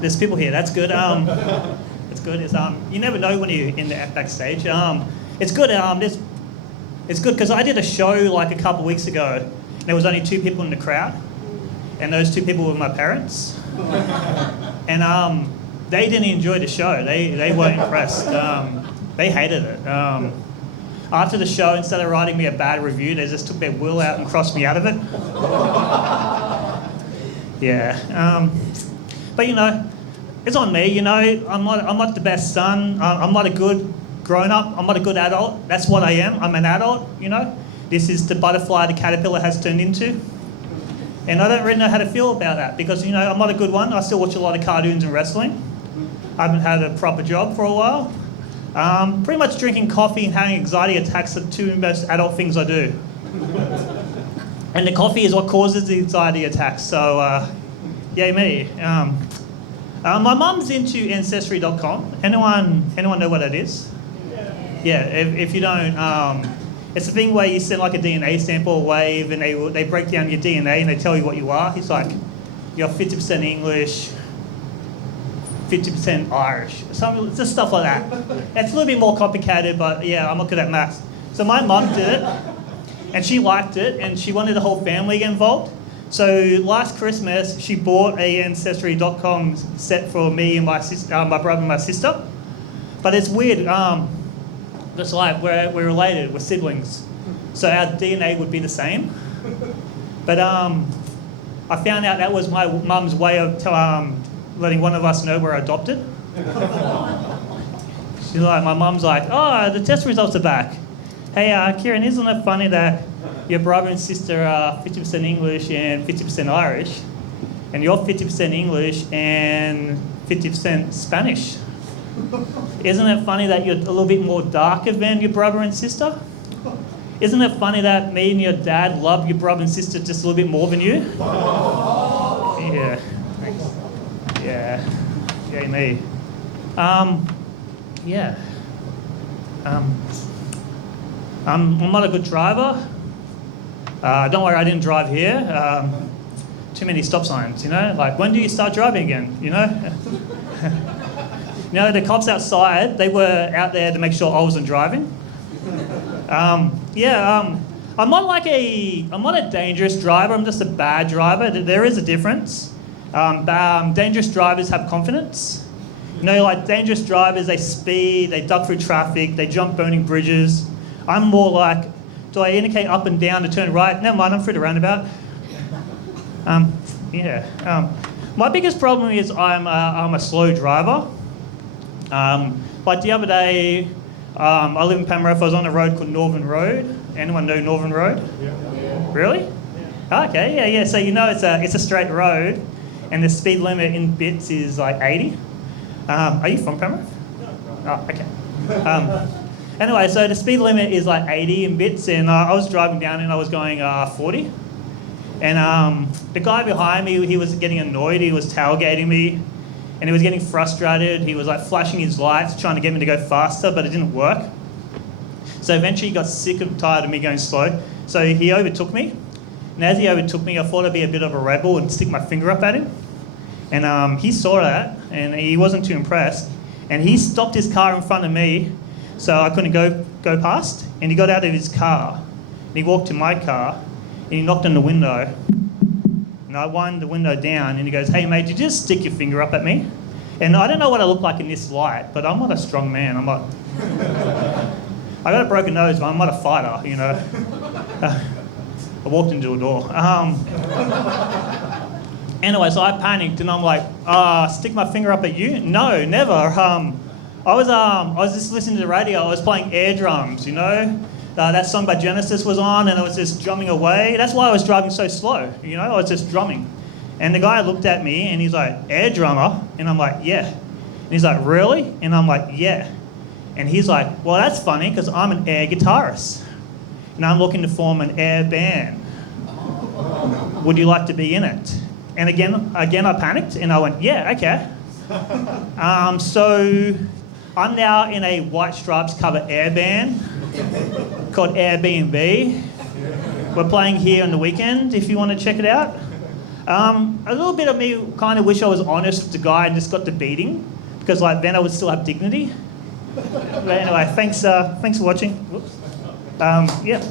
there's people here. That's good. It's good. It's you never know when you're in the backstage. It's good. It's good because I did a show like a couple of weeks ago. And there was only 2 people in the crowd, and those 2 people were my parents. And they didn't enjoy the show. They weren't impressed. They hated it. After the show, instead of writing me a bad review, they just took their will out and crossed me out of it. Yeah. But you know, it's on me. You know, I'm not the best son. I'm not a good grown-up. I'm not a good adult. That's what I am. I'm an adult. You know, this is the butterfly the caterpillar has turned into. And I don't really know how to feel about that because, you know, I'm not a good one. I still watch a lot of cartoons and wrestling. I haven't had a proper job for a while. Pretty much drinking coffee and having anxiety attacks are the 2 most adult things I do. And the coffee is what causes the anxiety attacks, so yay me. My mum's into Ancestry.com. Anyone know what that is? Yeah, if you don't, it's a thing where you send like a DNA sample away and they break down your DNA and they tell you what you are. It's like, you're 50% English, 50% Irish, just stuff like that. It's a little bit more complicated, but yeah, I'm not good at maths. So my mum did it, and she liked it, and she wanted the whole family involved. So last Christmas, she bought a Ancestry.com set for me and my sister, my brother and my sister. But it's weird. It's like we're related, we're siblings, so our DNA would be the same. But I found out that was my mum's way of letting one of us know we're adopted. She's like, my mum's like, oh, the test results are back. Hey, Kieran, isn't it funny that your brother and sister are 50% English and 50% Irish, and you're 50% English and 50% Spanish? Isn't it funny that you're a little bit more darker than your brother and sister? Isn't it funny that me and your dad love your brother and sister just a little bit more than you? Yeah. Yeah, yay me. Yeah. I'm not a good driver. Don't worry, I didn't drive here. Too many stop signs, you know? Like, when do you start driving again, you know? You know, the cops outside, they were out there to make sure I wasn't driving. I'm not a dangerous driver, I'm just a bad driver. There is a difference. Dangerous drivers have confidence. You know, like dangerous drivers, they speed, they duck through traffic, they jump burning bridges. I'm more like, do I indicate up and down to turn right? Never mind, I'm through the roundabout. My biggest problem is I'm a slow driver. Like the other day, I live in Penrith, I was on a road called Northern Road. Anyone know Northern Road? Yeah. Really? Yeah. Okay, yeah. So you know it's a straight road, and the speed limit in bits is like 80. Are you from Penrith? No. Oh, okay. Anyway, so the speed limit is like 80 in bits, and I was driving down and I was going 40. And the guy behind me, he was getting annoyed, he was tailgating me, and he was getting frustrated. He was like flashing his lights, trying to get me to go faster, but it didn't work. So eventually he got sick and tired of me going slow. So he overtook me. And as he overtook me, I thought I'd be a bit of a rebel and stick my finger up at him. And he saw that, and he wasn't too impressed. And he stopped his car in front of me, so I couldn't go past. And he got out of his car, and he walked to my car, and he knocked on the window. And I wind the window down, and he goes, hey mate, did you just stick your finger up at me? And I don't know what I look like in this light, but I'm not a strong man. I'm not... I got a broken nose, but I'm not a fighter, you know. I walked into a door. Anyway, so I panicked, and I'm like, stick my finger up at you? No, never. I was just listening to the radio. I was playing air drums, you know. That song by Genesis was on, and I was just drumming away. That's why I was driving so slow, you know. I was just drumming. And the guy looked at me, and he's like, air drummer? And I'm like, yeah. And he's like, really? And I'm like, yeah. And he's like, well, that's funny, because I'm an air guitarist. And I'm looking to form an air band. Would you like to be in it? And again, I panicked, and I went, yeah, okay. So I'm now in a White Stripes cover air band called Airbnb. We're playing here on the weekend if you want to check it out. A little bit of me kind of wish I was honest with the guy and just got the beating, because like then I would still have dignity. But anyway, thanks for watching. Whoops. Yeah.